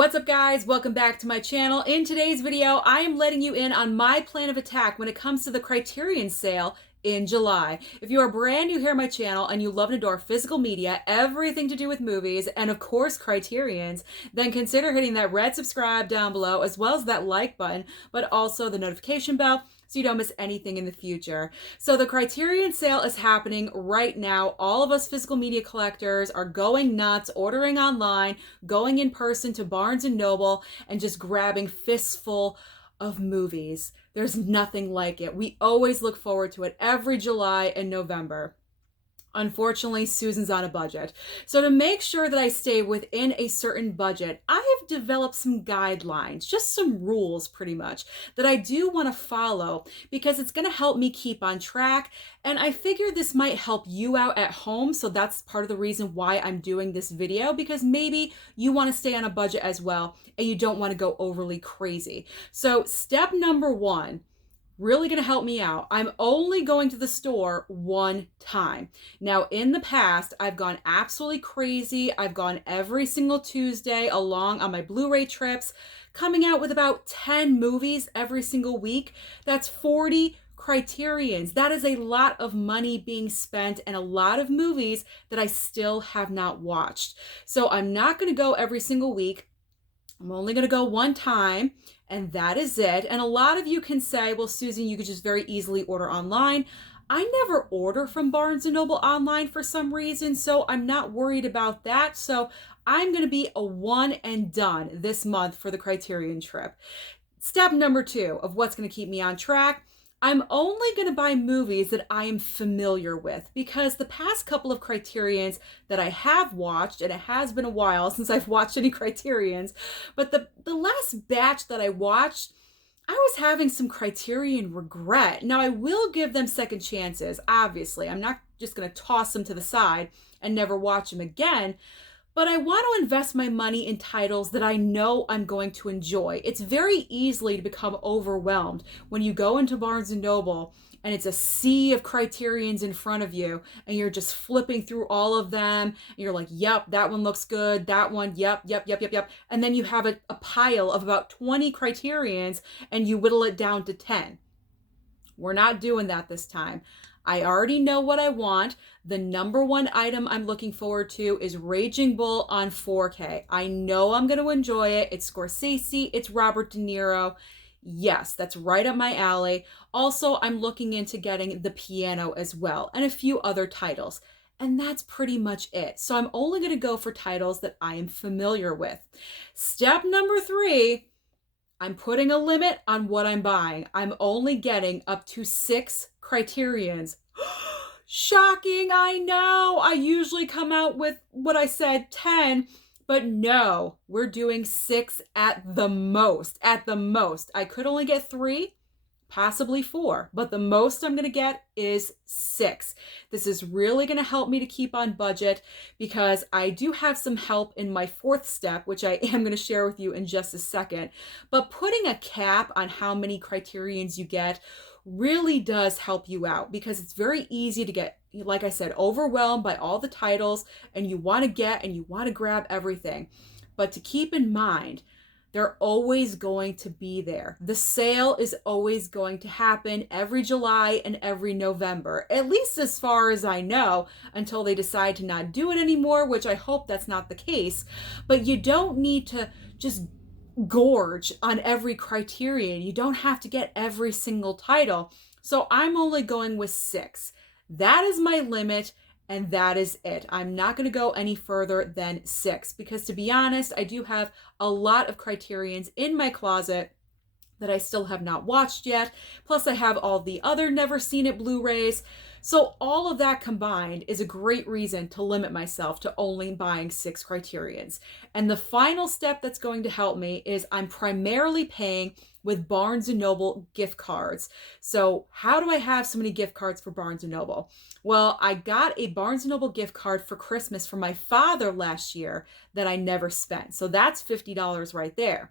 What's up, guys? Welcome back to my channel. In today's video, I am letting you in on my plan of attack when it comes to the Criterion sale in July. If you are brand new here on my channel and you love and adore physical media, everything to do with movies, and of course Criterions, then consider hitting that red subscribe down below as well as that like button, but also the notification bell so you don't miss anything in the future. So the Criterion sale is happening right now. All of us physical media collectors are going nuts, ordering online, going in person to Barnes & Noble, and just grabbing fistful of movies. There's nothing like it. We always look forward to it every July and November. Unfortunately, Susan's on a budget. So to make sure that I stay within a certain budget, I have developed some guidelines, just some rules pretty much, that I do want to follow because it's going to help me keep on track. And I figure this might help you out at home. So that's part of the reason why I'm doing this video, because maybe you want to stay on a budget as well and you don't want to go overly crazy. So step number one, really going to help me out. I'm only going to the store one time. Now, in the past, I've gone absolutely crazy. I've gone every single Tuesday along on my Blu-ray trips, coming out with about 10 movies every single week. That's 40 Criterions. That is a lot of money being spent and a lot of movies that I still have not watched. So I'm not going to go every single week. I'm only going to go one time, and that is it. And a lot of you can say, well, Susan, you could just very easily order online. I never order from Barnes & Noble online for some reason, so I'm not worried about that. So I'm going to be a one and done this month for the Criterion trip. Step number two of what's going to keep me on track, I'm only going to buy movies that I am familiar with, because the past couple of Criterions that I have watched, and it has been a while since I've watched any Criterions, but the last batch that I watched, I was having some Criterion regret. Now, I will give them second chances, obviously. I'm not just going to toss them to the side and never watch them again. But I want to invest my money in titles that I know I'm going to enjoy. It's very easy to become overwhelmed when you go into Barnes & Noble and it's a sea of Criterions in front of you and you're just flipping through all of them. And you're like, yep, that one looks good. That one, yep. And then you have a pile of about 20 Criterions and you whittle it down to 10. We're not doing that this time. I already know what I want. The number one item I'm looking forward to is Raging Bull on 4K. I know I'm going to enjoy it. It's Scorsese. It's Robert De Niro. Yes, that's right up my alley. Also, I'm looking into getting The Piano as well, and a few other titles. And that's pretty much it. So I'm only going to go for titles that I am familiar with. Step number three, I'm putting a limit on what I'm buying. I'm only getting up to 6 Criterions. Shocking, I know. I usually come out with what I said, 10, but no, we're doing 6 at the most. At the most. I could only get 3, possibly 4, but the most I'm going to get is 6. This is really going to help me to keep on budget because I do have some help in my fourth step, which I am going to share with you in just a second. But putting a cap on how many Criterions you get really does help you out, because it's very easy to get, like I said, overwhelmed by all the titles, and you want to get and you want to grab everything. But to keep in mind, they're always going to be there. The sale is always going to happen every July and every November, at least as far as I know, until they decide to not do it anymore, which I hope that's not the case. But you don't need to just gorge on every Criterion. You don't have to get every single title. So I'm only going with 6. That is my limit, and that is it. I'm not going to go any further than 6 because, to be honest, I do have a lot of Criterions in my closet that I still have not watched yet. Plus, I have all the other never seen it Blu-rays. So all of that combined is a great reason to limit myself to only buying 6 Criterions. And the final step that's going to help me is I'm primarily paying with Barnes & Noble gift cards. So how do I have so many gift cards for Barnes & Noble? Well, I got a Barnes & Noble gift card for Christmas from my father last year that I never spent. So that's $50 right there.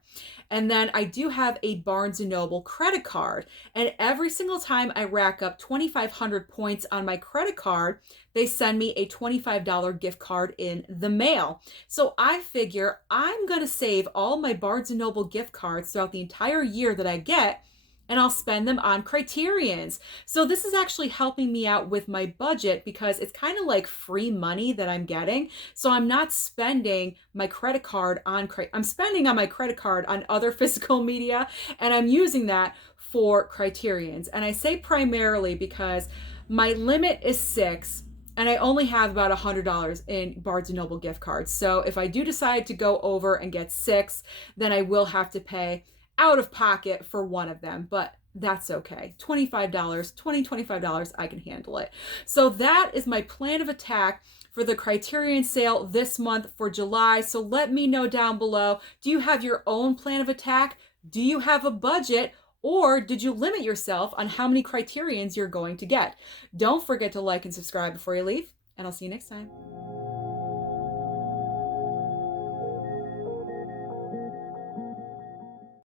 And then I do have a Barnes & Noble credit card. And every single time I rack up 2,500 points on my credit card, they send me a $25 gift card in the mail. So I figure I'm going to save all my Barnes & Noble gift cards throughout the entire year that I get, and I'll spend them on Criterions. So this is actually helping me out with my budget because it's kind of like free money that I'm getting. So I'm not spending my credit card on, I'm spending on my credit card on other physical media, and I'm using that for Criterions. And I say primarily because my limit is 6, and I only have about $100 in Barnes & Noble gift cards. So if I do decide to go over and get 6, then I will have to pay out of pocket for one of them, but that's okay. $25, $25, I can handle it. So that is my plan of attack for the Criterion sale this month for July. So let me know down below, do you have your own plan of attack? Do you have a budget? Or did you limit yourself on how many Criterions you're going to get? Don't forget to like and subscribe before you leave, and I'll see you next time.